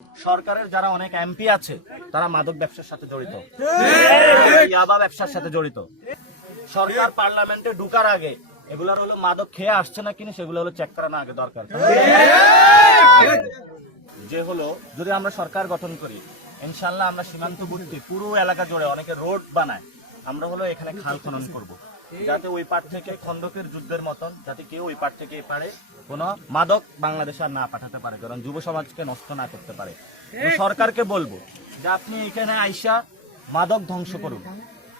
সরকারের যারা অনেক এমপি আছে তারা মাদক ব্যবসার সাথে জড়িত, ইয়াবা ব্যবসার সাথে জড়িত। সরকার পার্লামেন্টে ঢুকার আগে এগুলার হলো মাদক খেয়ে আসছে না কিনা সেগুলো হলো চেক করা না আগে দরকার। যে হলো যদি আমরা সরকার গঠন করি ইনশাল্লাহ আমরা সীমান্তবর্তী পুরো এলাকা জুড়ে অনেকে রোড বানায়, আমরা হলো এখানে খাল খনন করব, যাতে ওই পার থেকে খন্দকের যুদ্ধের মতন যাতে কেউ ওই পার থেকে এপারে কোনো মাদক বাংলাদেশে আর না পাঠাতে পারে, কারণ যুব সমাজকে নষ্ট না করতে পারে। সরকারকে বলবো যে আপনি এখানে আইসা মাদক ধ্বংস করুন।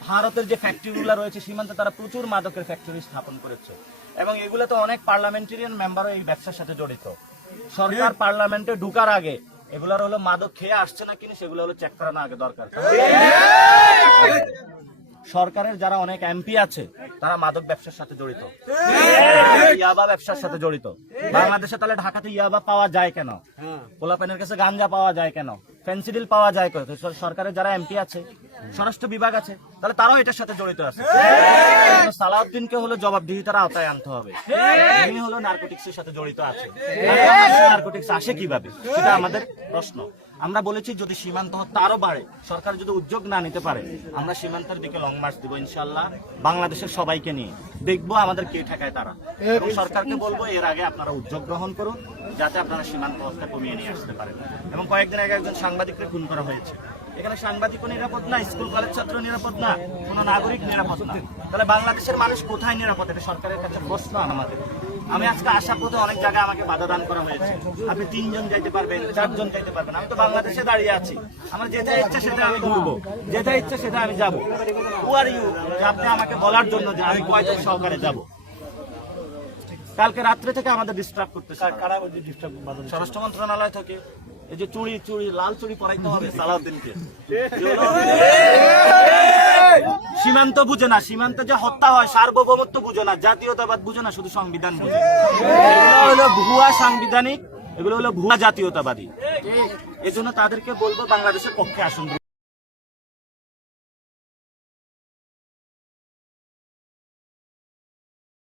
ভারতের যে ফ্যাক্টরিগুলো রয়েছে সীমান্তে তারা প্রচুর মাদকের ফ্যাক্টরি স্থাপন করেছে এবং এগুলো তো অনেক পার্লামেন্টারিয়ান মেম্বারও এই ব্যবসার সাথে জড়িত। সরকার পার্লামেন্টে ঢুকার আগে এগুলার হলো মাদক খেয়ে আসছে না কিনা সেগুলো হলো চেক করা না আগে দরকার। সরকারের যারা অনেক এমপি আছে তারা মাদক ব্যবসার সাথে জড়িত, ইয়াবা ব্যবসার সাথে জড়িত। বাংলাদেশে তাহলে ঢাকাতে ইয়াবা পাওয়া যায় কেন? পোলাপানের কাছে গাঞ্জা পাওয়া যায় কেন? ফেন্সিডিল পাওয়া যায় কেন? সরকারের যারা এমপি আছে, স্বরাষ্ট্র বিভাগ আছে, তাহলে তারাও এটার সাথে জড়িত আছে। সালাউদ্দিনকে হলো জবাবদিহিতার আওতায় আনতে হবে। তিনি হলো নার্কোটিক্সের সাথে জড়িত আছে। নার্কোটিক্স আসে কিভাবে সেটা আমাদের প্রশ্ন। আমরা বলেছি যদি সীমান্ত আরো বাড়ে, সরকার যদি উদ্যোগ না নিতে পারে, আমরা সীমান্তের দিকে লং মার্চ দিব ইনশাল্লাহ, বাংলাদেশের সবাইকে নিয়ে দেখবো আমাদের কে ঠেকায় তারা। এবং সরকারকে বলবো এর আগে আপনারা উদ্যোগ গ্রহণ করুন যাতে আপনারা সীমান্ত হত্যা কমিয়ে নিয়ে আসতে পারেন। এবং কয়েকদিন আগে একজন সাংবাদিককে খুন করা হয়েছে। এখানে সাংবাদিকও নিরাপদ না, স্কুল কলেজ ছাত্র নিরাপদ না, কোনো নাগরিক নিরাপদ না। তাহলে বাংলাদেশের মানুষ কোথায় নিরাপদ? এটা সরকারের কাছে প্রশ্ন আমাদের। আমি আজকে আসার পথে অনেক জায়গায় আমাকে বাধা দান করা হয়েছে, আপনি 3 জন যাইতে পারবেন, 4 জন যাইতে পারবেন। আমি তো বাংলাদেশে দাঁড়িয়ে আছি, আমার যেটা ইচ্ছা সেটা আমি ঘুরবো, যেটা ইচ্ছা সেটা আমি যাবো। হু আর ইউ যে আপনি আমাকে বলার জন্য যে আমি কয়জন সহকারে যাব? কালকে রাত্রে থেকে আমাদের ডিস্টার্ব করতেছে। স্বরাষ্ট্র মন্ত্রণালয় থেকে এই যে চুড়ি লাল চুড়ি পরাইতে হবে সালাউদ্দিনকে। সীমান্ত বুঝে না, সীমান্তে যে হত্যা হয় সার্বভৌমত্ব বুঝে না, জাতীয়তাবাদ বুঝে না, শুধু সংবিধান বুঝে। এগুলো হলো ভুয়া সাংবিধানিক, এগুলো হলো ভুয়া জাতীয়তাবাদী। এই জন্য তাদেরকে বলবো বাংলাদেশের পক্ষে আসুন।